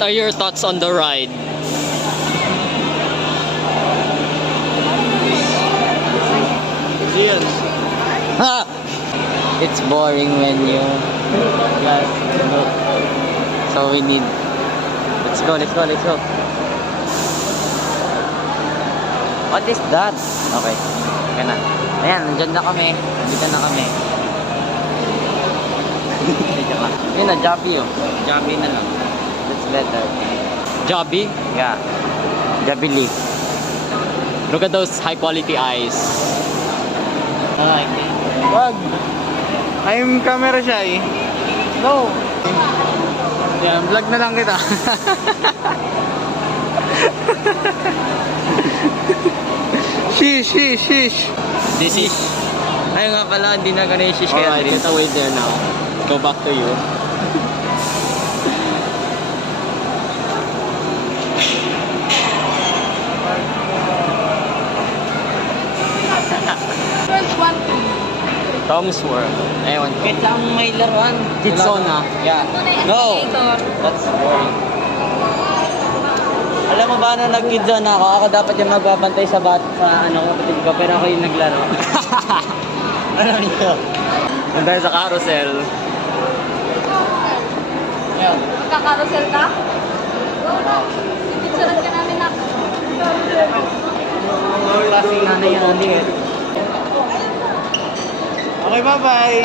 What are your thoughts on the ride? Cheers. Ha! It's boring when you just look. So we need. Let's go. What is that? Okay. Okay na. Ayan, nandyan na kami. Nandito na kami. Yun na, Joby oh. Joby na lang. That's better. Joby? Yeah. Joby Leaf. Look at those high quality eyes. I like it. Wag. I'm camera shy. No. Yan, vlog na lang kita. Shish. This is... Ayun nga pala, hindi na ganun yung shish kaya Alright, get away there now. Go back to you. Tom's World. Ewan ko. Wait lang, may laruan. Kidzona. Yeah. No! That's boring. Alam mo ba na nag-kidzona ako dapat yung magbabantay sa kapatid ko, pero ako yung naglaro. Ano nito? Nandun sa carousel. Yan. Magka-carousel ka? Pipicturean ka namin na. Klaseng nanay yan, hindi eh. Okay, bye-bye.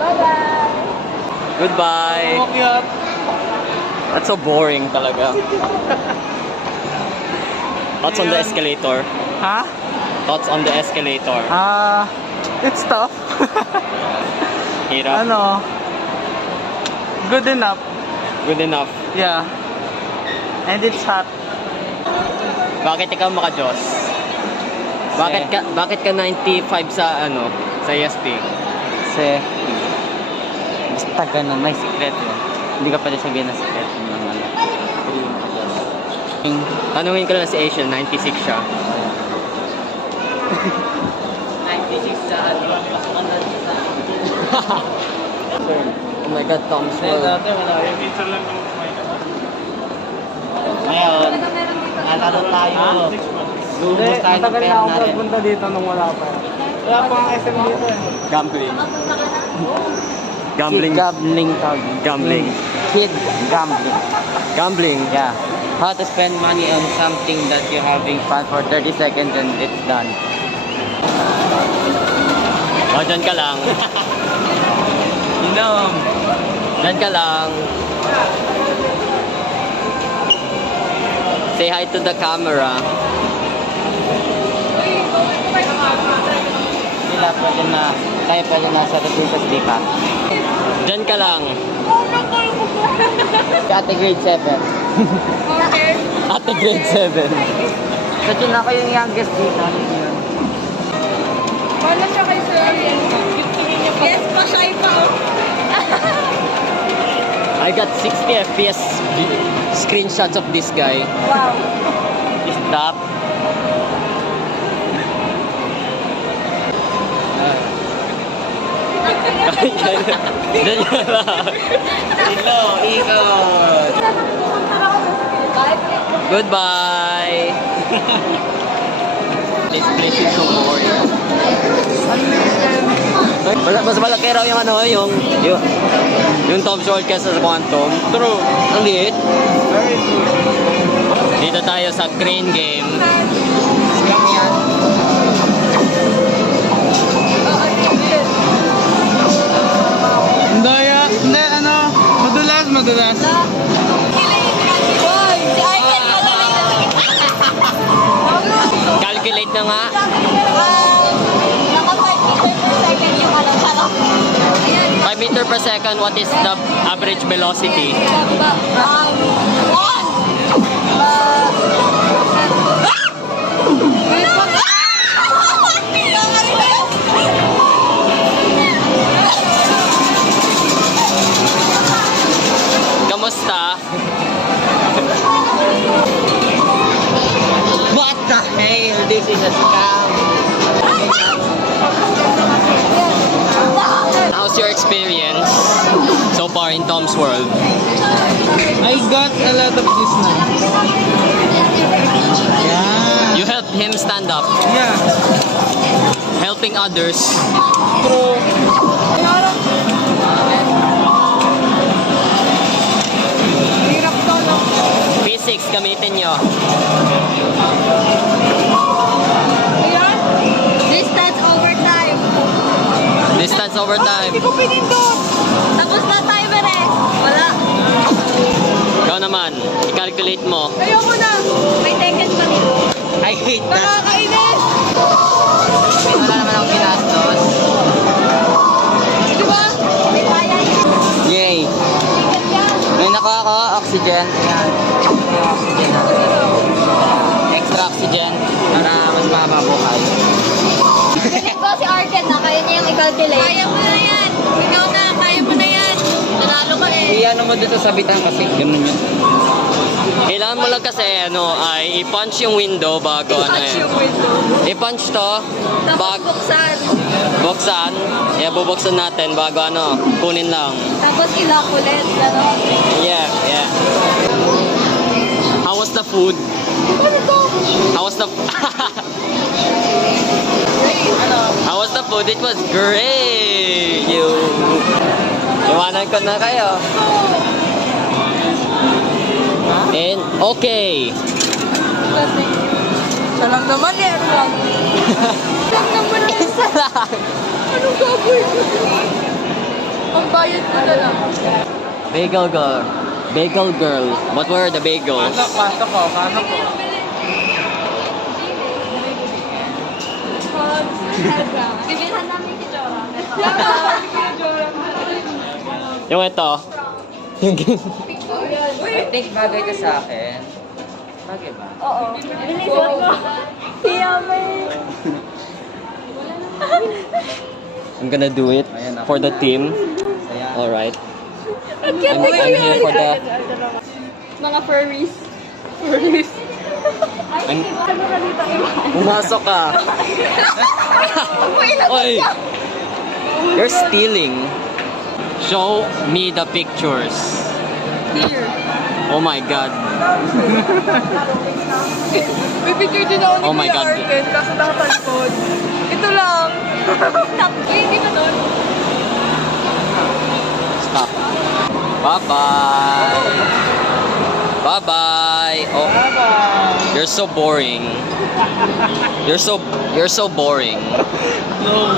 Bye-bye! Goodbye. Okay up. That's so boring talaga. Thoughts on the escalator? Ha? Thoughts on the escalator? It's tough. Hirap? Ano? Good enough. Good enough. Yeah. And it's hot. Bakit ikaw maka-Diyos? Bakit ka 95 sa sa ESP? Kasi, basta ganun, may sikreto. Hindi ka pwede sabihin na sikreto ng Tanungin ko lang si Asian, 96 siya. 96 sa pasukan na sa... Oh my God, Tom's World. Ngayon, natalo tayo. Lubos tayo ng pera natin. Punta dito nung wala pa. Wala pa ang SM dito eh. Gambling. Kid gambling tawag. Gambling. Kid gambling. Gambling. Yeah. How to spend money on something that you're having fun for 30 seconds and it's done. O, dyan ka lang. Inom. Dyan ka lang. Say hi to the camera. Sila pwede na, tayo pwede na sa Republic di pa. Dyan ka lang. Ate grade 7. Okay. Ate grade 7. So, yun ako yung youngest dito. Wala siya kay Sir. Yes, pa-shy pa. I got 60 FPS screenshots of this guy. Wow. Stop. Dyan ka lang. Hello, ikot. Goodbye. This place is so boring. Mas malaki raw yung yung Tom's World kesa sa Quantum. True. Ang liit. Very true. Dito tayo sa crane game. Hindi, madulas. Boy, si Arken Calculate na nga. naka 5 meter per second yung sarap. 5 meter per second, what is the average velocity? Kamusta? What the hell? This is a scam. How's your experience so far in Tom's World? I got a lot of this now. Yeah. You helped him stand up. Yeah. Helping others. True. Hirap to, no? P6 gamitin nyo. Distance overtime. Distance over time. Hindi ko pinindot. Tapos na timer eh. Wala. Ikaw naman, i-calculate mo. Ayoko na. May ticket pa rin. I hate that. Nakakainis. Wala naman akong ginastos. Di ba? May kaya yun. Yay! Ticket yan. May nakaka-oxygen. Ayan. Oxygen na. Extra oxygen para mas mababuhay. Pilit ko si Arken na kaya niya yung i-calculate. Kaya mo na yan. Ikaw na, kaya mo na yan. Nanalo ka eh. Iyan mo dito sa bitan kasi ganun yun. Kailangan mo lang kasi ay i-punch yung window bago I-punch to. Tapos buksan. Buksan. Bubuksan natin bago kunin lang. Tapos ilock ulit. Ganon. Yeah. How was the food? How was the How was the food? It was great. Iwanan ko na kayo. And okay. Siya lang naman eh. Ano lang? Siya lang naman ang isa. Anong gagawin ko? Ang bayad ko na lang. Bagel girl. Bagel girl. What were the bagels? Pasok ko. Bibilhan namin si Jora. Yung ito. I think bagay ka sa akin. Bagay ba? Oo. Bilisot mo. Siya may... I'm gonna do it for the team. Ayan. Alright. Ang I'm here for the... Mga furries. I'm... Pumasok ka. Oy! You're stealing. Show me the pictures. Here. Oh my God. May picture din ako ni Oh my Kuya God. Arken, kaso nakatalpod. Ito lang. Ay, hindi ba doon? Stop. Bye-bye. Bye-bye. Oh, you're so boring. You're so boring. No.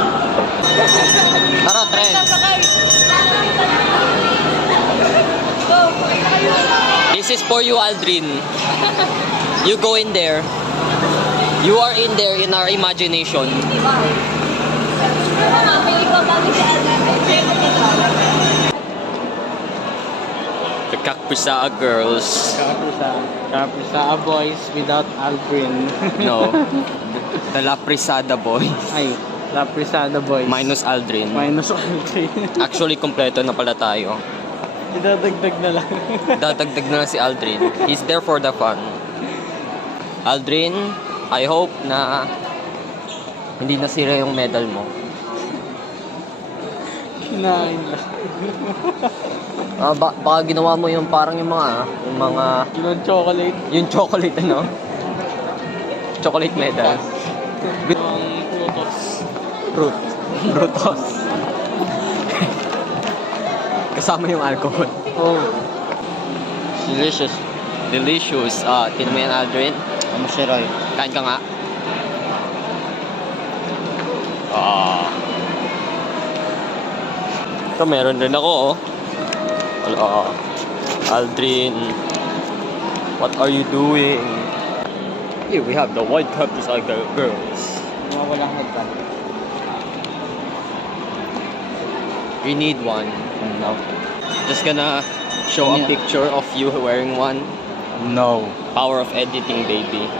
Tara, Trent. This is for you, Aldrin. You go in there. You are in there in our imagination. Mamili ko kami si Alvin. The Kakpisa girls. Kaprisa boys without Aldrin. No. The La Prisada boys. Ay, La Prisada boys. Minus Aldrin. Minus Aldrin. Actually, kompleto na pala tayo. Idadagdag na lang. Dadagdag na lang si Aldrin. He's there for the fun. Aldrin, I hope na hindi nasira yung medal mo. Kinain lang. Baka ginawa mo yung parang yung mga Yung chocolate. yung chocolate chocolate medal. Yung frutos. Brutos. Kasama yung alcohol. Oh. Delicious. Tinan mo yan, Aldrin. Mashiroy. Kain ka nga. Ito, meron din ako, oh. Wala. Aldrin. What are you doing? Here we have the White Cup Saga girls. Walang headband. We need one. No. Just gonna show a picture of you wearing one. No. Power of editing, baby.